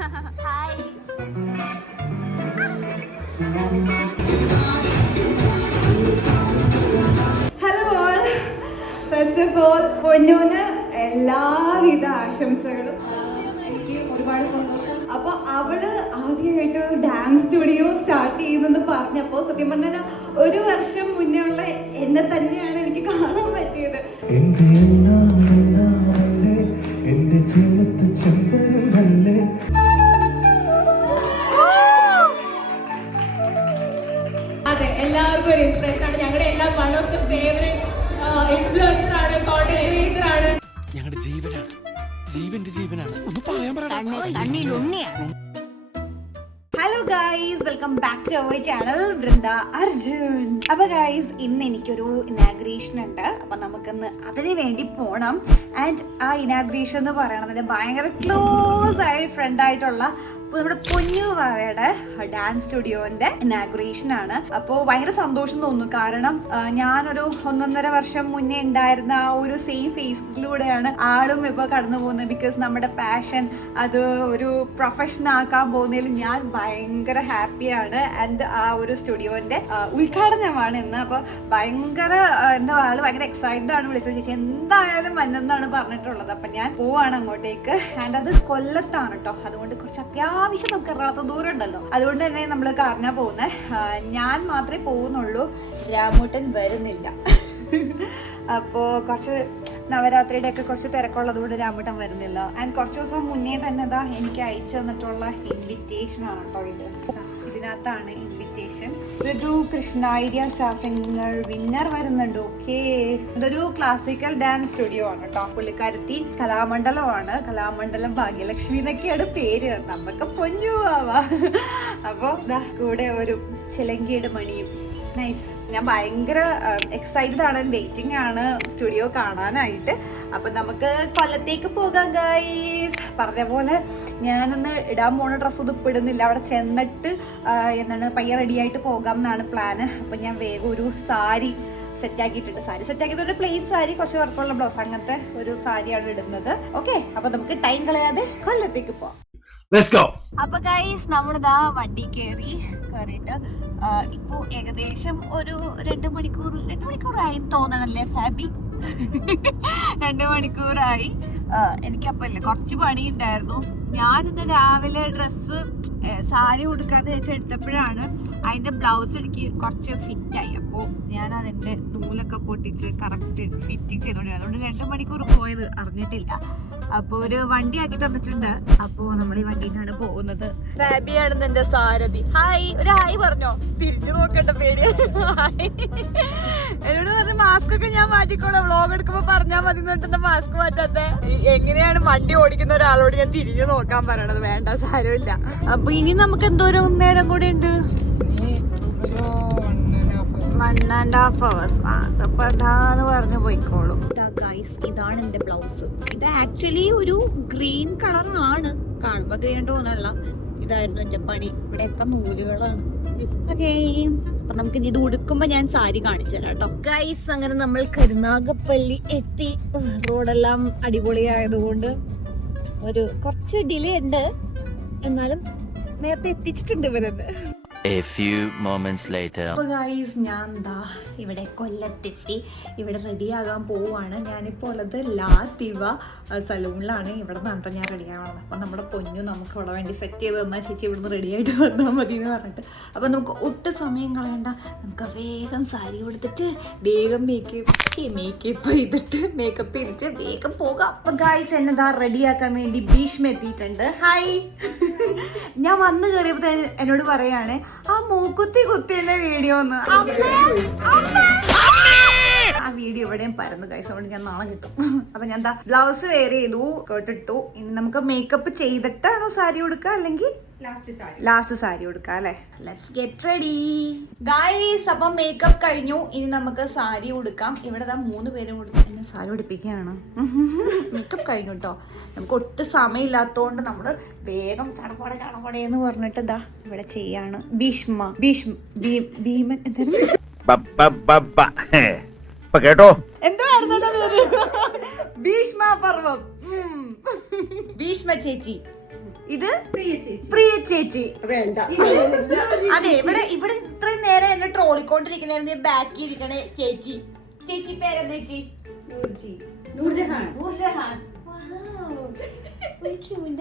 Hi. Hello all. First of all, പൊന്നൂന് എല്ലാവിധ ആശംസകളും. എനിക്ക് ഒരുപാട് സന്തോഷം. അപ്പോൾ അവള് ആദ്യമായിട്ട് ഡാൻസ് സ്റ്റുഡിയോ സ്റ്റാർട്ട് ചെയ്യുന്നെന്ന് പറഞ്ഞപ്പോൾ സത്യം പറഞ്ഞാൽ ഒരു വർഷം മുന്നേ ഉള്ള എന്നെ തന്നെയാണ് എനിക്ക് കാണാൻ പറ്റിയത്. അതെ, എല്ലാവർക്കും ഒരു ഇൻസ്പിറേഷൻ ആണ്. ഞങ്ങളുടെ എല്ലാം one of the favourite influencer ആണ്, കോണ്ടന്റ് ക്രിയേറ്റർ ആണ്. ഞങ്ങളുടെ ജീവനാണ്, ജീവന്റെ ജീവനാണ്. ഒന്ന് പറയാൻ hello guys, welcome back to our channel Vrinda Arjun. അപ്പൊ ഗൈസ്, ഇന്ന് എനിക്കൊരു ഇനാഗ്രേഷൻ ഉണ്ട്. അപ്പൊ നമുക്കിന്ന് അതിന് വേണ്ടി പോണം. ആൻഡ് ആ ഇനാഗ്രേഷൻ എന്ന് പറയണത് ഭയങ്കര ക്ലോസ് ആയി ഫ്രണ്ട് ആയിട്ടുള്ള നമ്മുടെ പൊന്നു വാവയുടെ ഡാൻസ് സ്റ്റുഡിയോന്റെ ഇനാഗ്രേഷൻ ആണ്. അപ്പോൾ ഭയങ്കര സന്തോഷം തോന്നുന്നു. കാരണം ഞാനൊരു 1.5 വർഷം മുന്നേ ഉണ്ടായിരുന്ന ആ ഒരു സെയിം ഫേസിലൂടെയാണ് ആളും ഇപ്പോൾ കടന്നു പോകുന്നത്. ബിക്കോസ് നമ്മുടെ പാഷൻ അത് ഒരു പ്രൊഫഷൻ ആക്കാൻ പോകുന്നതിൽ ഞാൻ ഭയങ്കര ഹാപ്പിയാണ്. ആൻഡ് ആ ഒരു സ്റ്റുഡിയോന്റെ ഉദ്ഘാടനമാണ് ഇന്ന്. അപ്പോൾ ഭയങ്കര എന്താ ആള് ഭയങ്കര എക്സൈറ്റഡ് ആണ്. വിളിച്ചത് ചേച്ചി എന്തായാലും വന്നെന്നാണ് പറഞ്ഞിട്ടുള്ളത്. അപ്പം ഞാൻ പോവാണ് അങ്ങോട്ടേക്ക്. ആൻഡ് അത് കൊല്ലത്താണ് കേട്ടോ. അതുകൊണ്ട് കുറച്ച് അത്യാവശ്യം നമുക്ക് എറണാകുളത്ത് ദൂരം ഉണ്ടല്ലോ. അതുകൊണ്ട് തന്നെ നമ്മൾ കാറിനാ പോകുന്നത്. ഞാൻ മാത്രമേ പോകുന്നുള്ളൂ, രാമൂട്ടൻ വരുന്നില്ല. അപ്പോൾ കുറച്ച് നവരാത്രിയുടെ ഒക്കെ കുറച്ച് തിരക്കുള്ളത് കൊണ്ട് രാമൂട്ടൻ വരുന്നില്ല. ആൻഡ് കുറച്ച് ദിവസം മുന്നേ തന്നെ എനിക്ക് അയച്ചു തന്നിട്ടുള്ള ഇൻവിറ്റേഷൻ ആണ് കേട്ടോ ഇത്. ഇതിനകത്താണ് ഇൻവിറ്റേഷൻ. ഇതൊരു Krishna idea star singer winner വരുന്നുണ്ട്. ഓക്കെ, ഇതൊരു ക്ലാസിക്കൽ ഡാൻസ് സ്റ്റുഡിയോ ആണ് കേട്ടോ. പുള്ളിക്കാരത്തി കലാമണ്ഡലമാണ്. കലാമണ്ഡലം ഭാഗ്യലക്ഷ്മി എന്നൊക്കെയാണ് പേര്. നമുക്ക് പൊന്നുവാവാ. അപ്പോൾ കൂടെ ഒരു ചിലങ്കയുടെ മണിയും. നൈസ്. ഞാൻ ഭയങ്കര എക്സൈറ്റഡ് ആണ്, വെയിറ്റിംഗ് ആണ് സ്റ്റുഡിയോ കാണാനായിട്ട്. അപ്പം നമുക്ക് കൊല്ലത്തേക്ക് പോകാം ഗൈസ്. പറഞ്ഞ പോലെ ഞാനൊന്ന് ഇടാൻ പോണ ഡ്രസ്സ് ഒന്നും ഇടുന്നില്ല. അവിടെ ചെന്നിട്ട് പയ്യെ റെഡിയായിട്ട് പോകാം എന്നാണ് പ്ലാന്. അപ്പം ഞാൻ വേഗം ഒരു സാരി സെറ്റാക്കിയിട്ടുണ്ട്. സാരി സെറ്റാക്കിയിട്ട് ഒരു പ്ലെയിൻ സാരി, കുറച്ച് വർക്കുള്ള ബ്ലൗസ്, അങ്ങനത്തെ ഒരു സാരിയാണ് ഇടുന്നത്. ഓക്കെ, അപ്പൊ നമുക്ക് ടൈം കളയാതെ കൊല്ലത്തേക്ക് പോവാം. അപ്പൊ ഗൈസ്, നമ്മളിതാ വണ്ടി കയറിയിട്ട് ഇപ്പൊ ഏകദേശം ഒരു 2 മണിക്കൂറായി തോന്നണല്ലേ ഫാബി? 2 മണിക്കൂറായി. എനിക്കപ്പല്ലേ കുറച്ച് പണി ഉണ്ടായിരുന്നു. ഞാനിന്ന് രാവിലെ ഡ്രസ്സ് സാരി ഉടുക്കാതെ വെച്ചെടുത്തപ്പോഴാണ് അതിന്റെ ബ്ലൗസ് എനിക്ക് കുറച്ച് ഫിറ്റായി. അപ്പോൾ ഞാൻ അതിന്റെ നൂലൊക്കെ പൊട്ടിച്ച് കറക്റ്റ് ഫിറ്റിങ് ചെയ്തോണ്ടിരുന്നു. അതുകൊണ്ട് 2 മണിക്കൂർ പോയത് അറിഞ്ഞിട്ടില്ല. അപ്പോൾ ഒരു വണ്ടി ആക്കി തന്നിട്ടുണ്ട്. അപ്പോൾ നമ്മൾ ഈ വണ്ടിയിലാണ് പോകുന്നത്. ഫാബിയാണ് എന്റെ സാരഥി. ഹായ്, ഒരു ഹായ് പറഞ്ഞോ. തിരിഞ്ഞു നോക്കേണ്ട പേര്. എന്നോട് പറഞ്ഞ മാസ്ക് ഒക്കെ ഞാൻ മാറ്റിക്കോളാം, വ്ളോഗ് എടുക്കുമ്പോ പറഞ്ഞാൽ മതി എന്നിട്ട് മാസ്ക് മാറ്റാത്ത. എങ്ങനെയാണ് വണ്ടി ഓടിക്കുന്ന ഒരാളോട് ഞാൻ തിരിഞ്ഞു നോക്കാൻ പറയണത്? വേണ്ട, സാരമില്ല. അപ്പൊ ഇനി നമുക്ക് എന്തോരം നേരം കൂടെ ഉണ്ട്? 1.5 hours. അതപ്പോ അതാന്ന് പറഞ്ഞു പോയിക്കോളൂ. ഇതാണ് എന്റെ ബ്ലൗസ്. ഇത് ആക്ച്വലി ഒരു ഗ്രീൻ കളറാണ്. കാണുമ്പോ ഗ്രീൻ തോന്നല്ല. ഇതായിരുന്നു എന്റെ പണി. ഇവിടെയൊക്കെ നൂലുകളാണ്. ഓക്കേ, അപ്പൊ നമുക്ക് ഇത് ഉടുക്കുമ്പോ ഞാൻ സാരി കാണിച്ചു തരാം കേട്ടോ ഗൈസ്. അങ്ങനെ നമ്മൾ കരുനാഗപ്പള്ളി എത്തി. റോഡെല്ലാം അടിപൊളിയായതുകൊണ്ട് ഒരു കുറച്ച് ഡിലേ ഉണ്ട്, എന്നാലും നേരത്തെ എത്തിച്ചിട്ടുണ്ട് ഇവരെന്ന്. A few moments later. അപ്പോൾ ഗൈസ്, ഞാൻ ഇവിടെ കൊല്ലത്തെത്തി. ഇവിടെ റെഡിയാകാൻ പോവുകയാണ്. ഞാനിപ്പോൾ ഉള്ളത് ലാത്തിവ സലൂണിലാണ്. ഇവിടെ നിന്നിട്ട് ഞാൻ റെഡിയാകണം. അപ്പം നമ്മുടെ പൊന്നു നമുക്ക് ഇവിടെ വേണ്ടി സെറ്റ് ചെയ്ത് തന്നാൽ ചേച്ചി ഇവിടുന്ന് റെഡിയായിട്ട് വന്നാൽ മതി എന്ന് പറഞ്ഞിട്ട്. അപ്പം നമുക്ക് ഒട്ടും സമയം കളയണ്ട. നമുക്ക് വേഗം സാരി കൊടുത്തിട്ട് വേഗം മേക്കപ്പ് ചെയ്തിട്ട് വേഗം പോകാം. അപ്പം ഗൈസ്, എന്നതാ റെഡിയാക്കാൻ വേണ്ടി ഭീഷ്മ എത്തിയിട്ടുണ്ട്. ഹായ്. ഞാൻ വന്ന് കയറിയപ്പോൾ എന്നോട് പറയാണ് ആ മൂക്കുത്തി കുത്തിയുടെ വീഡിയോ ഒന്ന്. ആ വീഡിയോ എവിടെയും പരന്നു ഗൈസ്. അതുകൊണ്ട് ഞാൻ നാളെ കിട്ടും. അപ്പൊ ഞാൻ ബ്ലൗസ് വെയർ ചെയ്തു, കേട്ടിട്ടു. ഇനി നമുക്ക് മേക്കപ്പ് ചെയ്തിട്ടാണോ സാരി ഉടുക്കുക, അല്ലെങ്കിൽ ലാസ്റ്റ് സാരി ഉടുക്കുക അല്ലെ? Let's get ready guys. അപ്പൊ മേക്കപ്പ് കഴിഞ്ഞു. ഇനി നമുക്ക് സാരി ഉടുക്കാം. ഇവിടെ 3 പേരും കൂടി എന്നെ സാരി ഉടുപ്പിക്കുകയാണ്. മേക്കപ്പ് കഴിഞ്ഞു കേട്ടോ. നമുക്ക് ഒട്ടും സമയമില്ലാത്തോണ്ട് നമ്മള് വേഗം ചടപടയെന്ന് പറഞ്ഞിട്ട് ഇവിടെ ചെയ്യാണ്. ഭീമൻ കേട്ടോ എന്താ ഭീഷ്മ പർവം. ഭീഷ്മ ചേച്ചി ഇത് പ്രിയ ചേച്ചി. വേണ്ട. അതെ, ഇവിടെ ഇത്രയും നേരം എന്നെ ട്രോളിക്കൊണ്ടിരിക്കണായിരുന്നു ബാക്കി ഇരിക്കണേ ചേച്ചി. ചേച്ചി പേരെന്താ ചേച്ചി? നൂർജഹാൻ.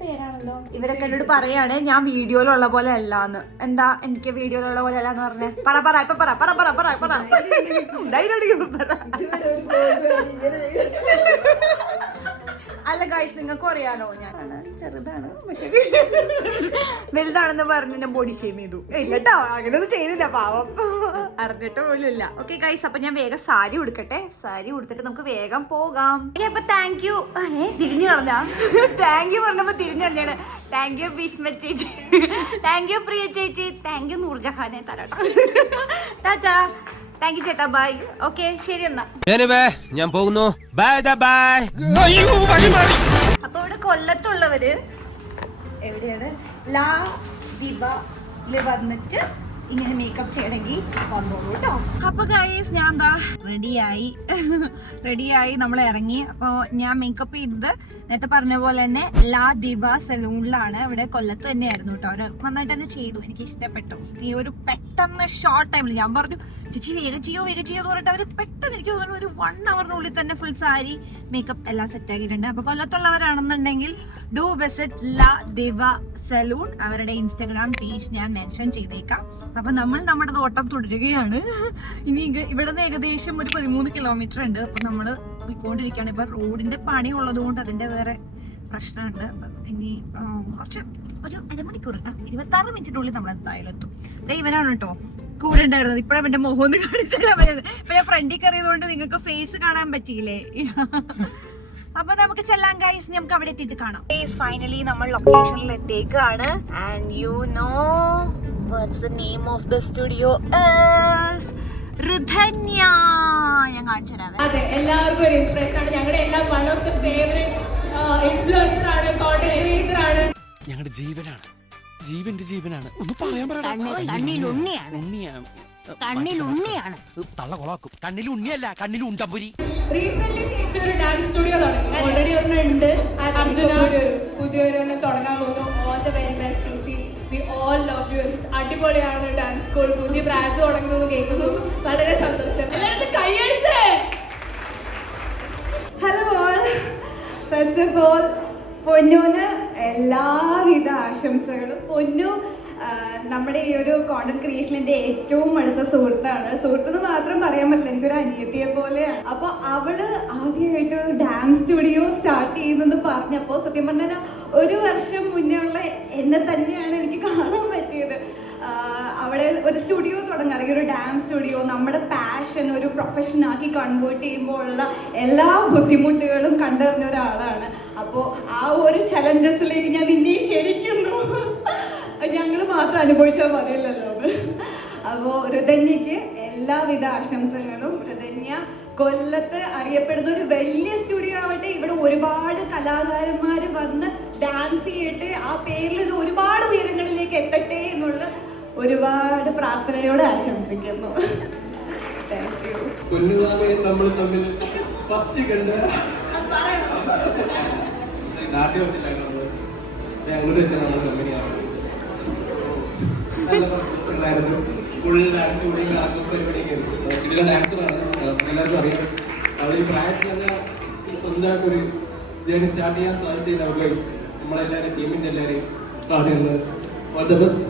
പേരാണല്ലോ. ഇവരൊക്കെ എന്നോട് പറയാണ് ഞാൻ വീഡിയോയിലുള്ള പോലെ അല്ലാന്ന്. എന്താ എനിക്ക് വീഡിയോയിലുള്ള പോലെ അല്ലാന്ന് പറഞ്ഞേ? പറ. അല്ല ഗൈസ്, നിങ്ങൾക്കും അറിയാലോ ഞാൻ ചെറുതാണ് പക്ഷെ വലുതാണെന്ന് പറഞ്ഞ് ഞാൻ ബോഡി ഷെയിം ചെയ്തു. ഇല്ലട്ടോ, അങ്ങനെയൊന്നും ചെയ്തില്ല, പാവം, അറിഞ്ഞിട്ട് പോലും ഇല്ല. ഓക്കെ ഗൈസ്, അപ്പൊ ഞാൻ വേഗം സാരി ഉടുക്കട്ടെ. സാരി ഉടുത്തിട്ട് നമുക്ക് വേഗം പോകാം. അപ്പൊ താങ്ക് യു. തിരിഞ്ഞു കളഞ്ഞാ താങ്ക് യു പറഞ്ഞപ്പോ തിരിഞ്ഞു കളഞ്ഞാണ്. താങ്ക് യു ഭീഷ്മ ചേച്ചി, താങ്ക് യു പ്രിയ ചേച്ചി, താങ്ക് യു നൂർജഹാനെ. തരാട്ടോ. ടാറ്റാ. താങ്ക് യു ചേട്ടാ, ബൈ. ഓക്കെ, ശരി എന്നാ ഞാൻ പോകുന്നു. ബൈ. അപ്പൊ ഇവിടെ കൊല്ലത്തുള്ളവര് എവിടെയാണ് ലാ ദിബയില് വന്നിട്ട് ഇങ്ങനെ മേക്കപ്പ് ചെയ്യണമെങ്കിൽ വന്നോളൂ കേട്ടോ. അപ്പൊ ഗൈസ്, ഞാൻ എന്താ റെഡിയായി നമ്മൾ ഇറങ്ങി. അപ്പോൾ ഞാൻ മേക്കപ്പ് ചെയ്തത് നേരത്തെ പറഞ്ഞ പോലെ തന്നെ ലാ ദിബ സലൂണിലാണ്. ഇവിടെ കൊല്ലത്ത് തന്നെയായിരുന്നു കേട്ടോ. അവർ നന്നായിട്ട് തന്നെ ചെയ്തു, എനിക്ക് ഇഷ്ടപ്പെട്ടു. ഈ ഒരു പെട്ടെന്ന് ഷോർട്ട് ടൈമിൽ ഞാൻ പറഞ്ഞു ചേച്ചി വേഗം ചെയ്യോ എന്ന് പറഞ്ഞിട്ട് അവർ പെട്ടെന്ന് എനിക്ക് തോന്നുന്നു ഒരു 1 hourനുള്ളിൽ തന്നെ ഫുൾ സാരി മേക്കപ്പ് എല്ലാം സെറ്റ് ആക്കിയിട്ടുണ്ട്. അപ്പൊ കൊല്ലത്തുള്ളവരാണെന്നുണ്ടെങ്കിൽ ഡു വിസിറ്റ് ലാ ദിബ സലൂൺ. അവരുടെ ഇൻസ്റ്റാഗ്രാം പേജ് ഞാൻ മെൻഷൻ ചെയ്തേക്കാം. അപ്പൊ നമ്മൾ നമ്മുടെ ഓട്ടം തുടരുകയാണ്. ഇനി ഇവിടെ നിന്ന് ഏകദേശം ഒരു 13 കിലോമീറ്റർ ഉണ്ട്. അപ്പൊ നമ്മള് പോയിക്കൊണ്ടിരിക്കുകയാണ്. ഇപ്പൊ റോഡിന്റെ പണി ഉള്ളത് കൊണ്ട് അതിന്റെ വേറെ പ്രശ്നമുണ്ട്. ഇനി കുറച്ച് ഒരു 26 മിനിറ്റിനുള്ളിൽ നമ്മൾ എന്തായാലും ഇവനാണ് കേട്ടോ കൂടെ ഉണ്ടായിരുന്നത്. ഇപ്പഴും എന്റെ മുഖം ഒന്ന് കാണിച്ചാൽ ഇപ്പൊ ഞാൻ ഫ്രണ്ടിൽ കയറിയതുകൊണ്ട് നിങ്ങൾക്ക് ഫേസ് കാണാൻ പറ്റിയില്ലേ? അപ്പൊ നമുക്ക് ചെല്ലാം ഗൈസ്, നമുക്ക് അവിടെ എത്തിയിട്ട് കാണാം. ഫൈനലി നമ്മൾ ലൊക്കേഷനിൽ എത്തിയേക്കാണ്. And you know what's the name of the studio? Ridhanya. ഞാൻ കാണിച്ചു തരാം. അതെ, എല്ലാവർക്കും ഒരു ഇൻസ്പിറേഷൻ ആണ്. ഞങ്ങളുടെ എല്ലാം one of the favourite influencer ആണ്, കോണ്ടന്റ് ക്രിയേറ്റർ ആണ്. ഞങ്ങളുടെ ജീവനാണ്, ജീവന്റെ ജീവനാണ്. ഒന്ന് പറയാൻ കണ്ണിലുണ്ണിയാണ്. തള്ള കൊളാക്കും. കണ്ണിൽ ഉണ്ണിയല്ല, കണ്ണിൽ ഉണ്ടമ്പുരി. റീസെന്റ് ചേച്ചി ഒരു ഡാൻസ് സ്റ്റുഡിയോ തുടങ്ങി. ഓൾറെഡി ഒരെണ്ണുണ്ട്. അർജുന പുതിയൊരെണ്ണം തുടങ്ങാൻ പോകുന്നു. ഓൾ ദ വെരി ബെസ്റ്റ് ചേച്ചി. We all love you. അടിപൊളിയാണ് ഡാൻസ് സ്കൂൾ. പുതിയ ബ്രാഞ്ച് തുടങ്ങുന്നു കേൾക്കുന്നു. വളരെ സന്തോഷം. എല്ലാവരും കൈയടിച്ചേ. Hello all. First of all പൊന്നൂന് എല്ലാവിധ ആശംസകളും. പൊന്നു നമ്മുടെ ഈ ഒരു കോണ്ടന്റ് ക്രിയേഷനിന്റെ ഏറ്റവും അടുത്ത സുഹൃത്താണ്. സുഹൃത്തെന്ന് മാത്രം പറയാൻ പറ്റില്ല, എനിക്കൊരു അനിയത്തിയെ പോലെയാണ്. അപ്പൊ അവള് ആദ്യമായിട്ട് ഡാൻസ് സ്റ്റുഡിയോ സ്റ്റാർട്ട് ചെയ്യുന്നത് പറഞ്ഞപ്പോൾ സത്യം പറഞ്ഞാൽ 1 വർഷം മുന്നേ ഉള്ള എന്നെ തന്നെയാണ് എനിക്ക് കാണാൻ പറ്റിയത്. അവിടെ ഒരു സ്റ്റുഡിയോ തുടങ്ങുക, അല്ലെങ്കിൽ ഒരു ഡാൻസ് സ്റ്റുഡിയോ, നമ്മുടെ പാഷൻ ഒരു പ്രൊഫഷനാക്കി കൺവേർട്ട് ചെയ്യുമ്പോൾ ഉള്ള എല്ലാ ബുദ്ധിമുട്ടുകളും കണ്ടറിഞ്ഞ ഒരാളാണ്. അപ്പോൾ ആ ഒരു ചലഞ്ചസിലേക്ക് ഞാൻ നിന്നെ ക്ഷണിക്കുന്നു. ഞങ്ങൾ മാത്രം അനുഭവിച്ചാൽ മതിയല്ലോ. അപ്പോൾ ഋധന്യക്ക് എല്ലാവിധ ആശംസകളും. ഋധന്യ കൊല്ലത്ത് അറിയപ്പെടുന്ന ഒരു വലിയ സ്റ്റുഡിയോ ആവട്ടെ, ഇവിടെ ഒരുപാട് കലാകാരന്മാർ വന്ന് ഡാൻസ് ചെയ്യട്ടെ, ആ പേരിൽ ഇത് ഒരുപാട് ഉയരങ്ങളിലേക്ക് എത്തട്ടെ എന്നുള്ള ഒരുപാട് പ്രാർത്ഥനയോടെ ആശംസിക്കുന്നു. Thank you. നമ്മൾ തമ്മിൽ ഫസ്റ്റ് കണ്ട് നാട്ടിൽ വെച്ചിട്ടായിരുന്നു, ബാംഗ്ലൂർ വെച്ചാൽ നമ്മൾ കമ്പനിയാണ്. നല്ല പ്രവർത്തനങ്ങളായിരുന്നു. ഫുൾ ഡാൻസ് കൂടി പരിപാടിയൊക്കെ ആയിരുന്നു. ഡാൻസറാണ്, എല്ലാവർക്കും അറിയാം. അവർ ഈ പ്രായത്തിൽ തന്നെ സ്വന്തമായിട്ടൊരു ജേണി സ്റ്റാർട്ട് ചെയ്യാൻ സാധിച്ചത് നമുക്ക് നമ്മളെല്ലാവരും ടീമിൻ്റെ എല്ലാവരെയും ആദ്യം ഓൾ ദ ബെസ്റ്റ്.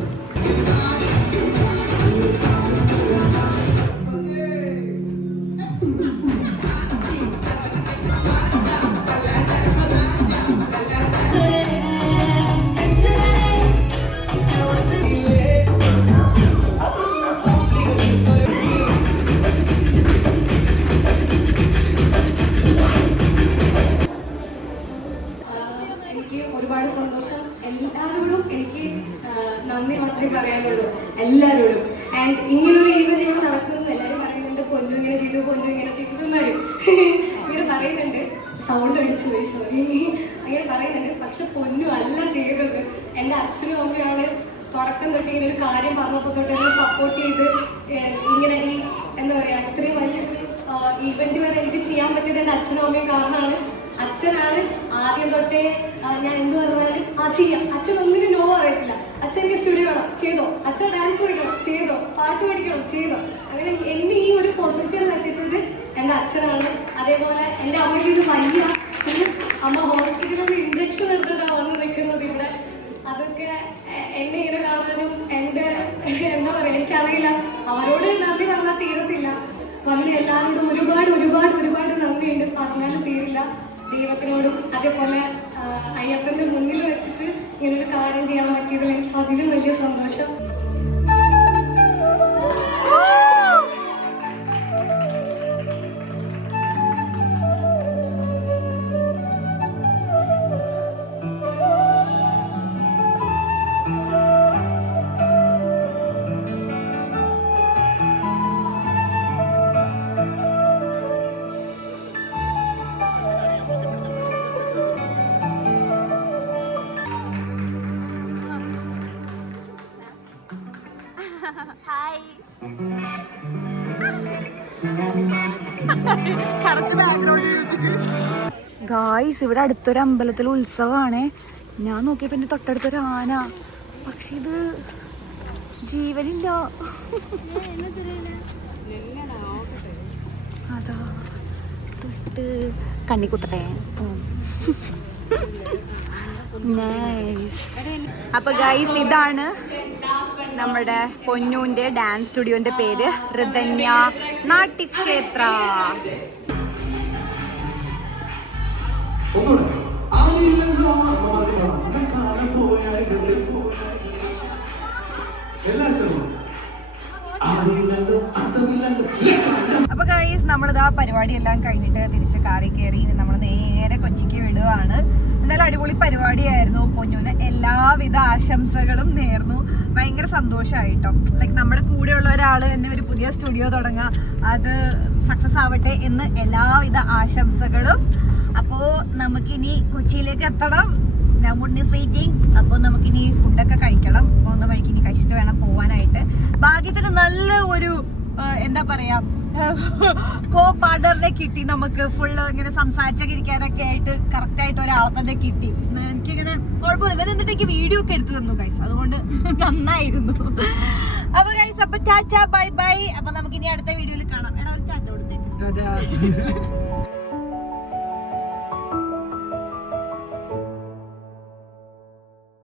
ഒരുപാട് സന്തോഷം. എല്ലാവരോടും എനിക്ക് നന്ദി മാത്രമേ പറയാനുള്ളൂ, എല്ലാവരോടും. ആൻഡ് ഇങ്ങനൊരു ഈവന്റ് ഇവിടെ നടക്കുന്നത് എല്ലാവരും പറയുന്നുണ്ട്, പൊന്നു ഇങ്ങനെ ചെയ്തു, പൊന്നു ഇങ്ങനെ ചെയ്തു, എല്ലാവരും ഇങ്ങനെ പറയുന്നുണ്ട്. സൗണ്ട് അടിച്ചു പോയി, സോറി, അങ്ങനെ പറയുന്നുണ്ട്. പക്ഷെ പൊന്നു അല്ല ചെയ്തത്. എൻ്റെ അച്ഛനും അമ്മയാണ് തുടക്കം തൊട്ട് ഇങ്ങനെ ഒരു കാര്യം പറഞ്ഞപ്പോൾ തൊട്ട് എന്നെ സപ്പോർട്ട് ചെയ്ത് ഇങ്ങനെ ഈ എന്താ പറയുക ഇത്രയും വലിയൊരു ഈവന്റ് വരെ എനിക്ക് ചെയ്യാൻ പറ്റിയത് എൻ്റെ അച്ഛനും അമ്മയും കാരണമാണ്. അച്ഛനാണ് ആദ്യം തൊട്ടേ ഞാൻ എന്ത് പറഞ്ഞാലും ചെയ്യാം. അച്ഛൻ ഒന്നിനും നോ പറയത്തില്ല. അച്ഛൻ എനിക്ക് സ്റ്റുഡിയോ വേണം, ചെയ്തോ. അച്ഛൻ ഡാൻസ് പഠിക്കണം, ചെയ്തോ. പാട്ട് പഠിക്കണം, ചെയ്തോ. അങ്ങനെ എന്നെ ഈ ഒരു പൊസിഷനിൽ എത്തിച്ചത് എൻ്റെ അച്ഛനാണ്. അതേപോലെ എൻ്റെ അമ്മയ്ക്ക് ഇത് വയ്യ, അമ്മ ഹോസ്പിറ്റലിൽ ഇഞ്ചക്ഷൻ എടുത്തിട്ടാണ് വന്ന് നിൽക്കുന്നത് ഇവിടെ. അതൊക്കെ എന്നെ ഇങ്ങനെ കാണാനും എൻ്റെ എന്താ പറയുക, എനിക്കറിയില്ല, അവരോട് നന്ദി പറഞ്ഞാൽ തീരത്തില്ല. പറഞ്ഞ എല്ലാവരോടും ഒരുപാട് ഒരുപാട് ഒരുപാട് നന്ദിയുണ്ട്, പറഞ്ഞാലും തീരില്ല. ദൈവത്തിനോടും അതേപോലെ അയ്യപ്പൻ്റെ മുന്നിൽ വെച്ചിട്ട് ഇങ്ങനൊരു കാര്യം ചെയ്യാൻ പറ്റിയതിൽ എനിക്ക് അതിലും വലിയ സന്തോഷം. ഗായ്സ്, ഇവിടെ അടുത്തൊരു അമ്പലത്തിൽ ഉത്സവമാണ്. ഞാൻ നോക്കിയപ്പോ എന്റെ തൊട്ടടുത്തൊരു ആന, പക്ഷെ ഇത് ജീവനില്ല. അതാ തൊട്ട് കണ്ണിക്കുട്ടത്തെ. അപ്പൊ ഗായ്സ്, ഇതാണ് നമ്മുടെ പൊന്നൂന്റെ ഡാൻസ് സ്റ്റുഡിയോന്റെ പേര്, ഋതന്യ നാട്യക്ഷേത്ര. അപ്പൊ ഗൈസ്, നമ്മളിതാ പരിപാടിയെല്ലാം കഴിഞ്ഞിട്ട് തിരിച്ച് കാറിൽ കയറി നമ്മൾ നേരെ കൊച്ചിക്ക് വിടുകയാണ്. എന്തായാലും അടിപൊളി പരിപാടിയായിരുന്നു. പൊന്നൂന് എല്ലാവിധ ആശംസകളും നേർന്നു. ഭയങ്കര സന്തോഷമായിട്ടോ. ലൈക്ക് നമ്മുടെ കൂടെയുള്ള ഒരാൾ തന്നെ ഒരു പുതിയ സ്റ്റുഡിയോ തുടങ്ങുക, അത് സക്സസ് ആവട്ടെ എന്ന് എല്ലാവിധ ആശംസകളും. അപ്പോൾ നമുക്കിനി കൊച്ചിയിലേക്ക് എത്തണം. മുൺ ഈസ് വെയിറ്റിംഗ്. അപ്പോൾ നമുക്കിനി ഫുഡൊക്കെ കഴിക്കണം. പോകുന്ന വഴിക്ക് ഇനി കഴിച്ചിട്ട് വേണം പോവാനായിട്ട്. ഭാഗ്യത്തിന് നല്ല ഒരു എന്താ പറയാ, കോ പാർട്ണറിനെ കിട്ടി നമുക്ക്. ഫുള്ള് ഇങ്ങനെ സംസാരിച്ചൊക്കെ ഇരിക്കാനൊക്കെ ആയിട്ട് കറക്റ്റായിട്ട് ഒരാളെ തന്നെ കിട്ടി. എനിക്കിങ്ങനെ കുഴപ്പമില്ല. ഇവർ എന്നിട്ട് എനിക്ക് വീഡിയോ ഒക്കെ എടുത്തു തന്നു ഗൈസ്, അതുകൊണ്ട് നന്നായിരുന്നു. അപ്പൊ ഗൈസ്, അപ്പൊ ടാറ്റ ബൈ ബൈ. അപ്പൊ നമുക്ക് ഇനി അടുത്ത വീഡിയോയിൽ കാണാം. എടാ, ഒരു ടാറ്റ കൊടുത്തേ.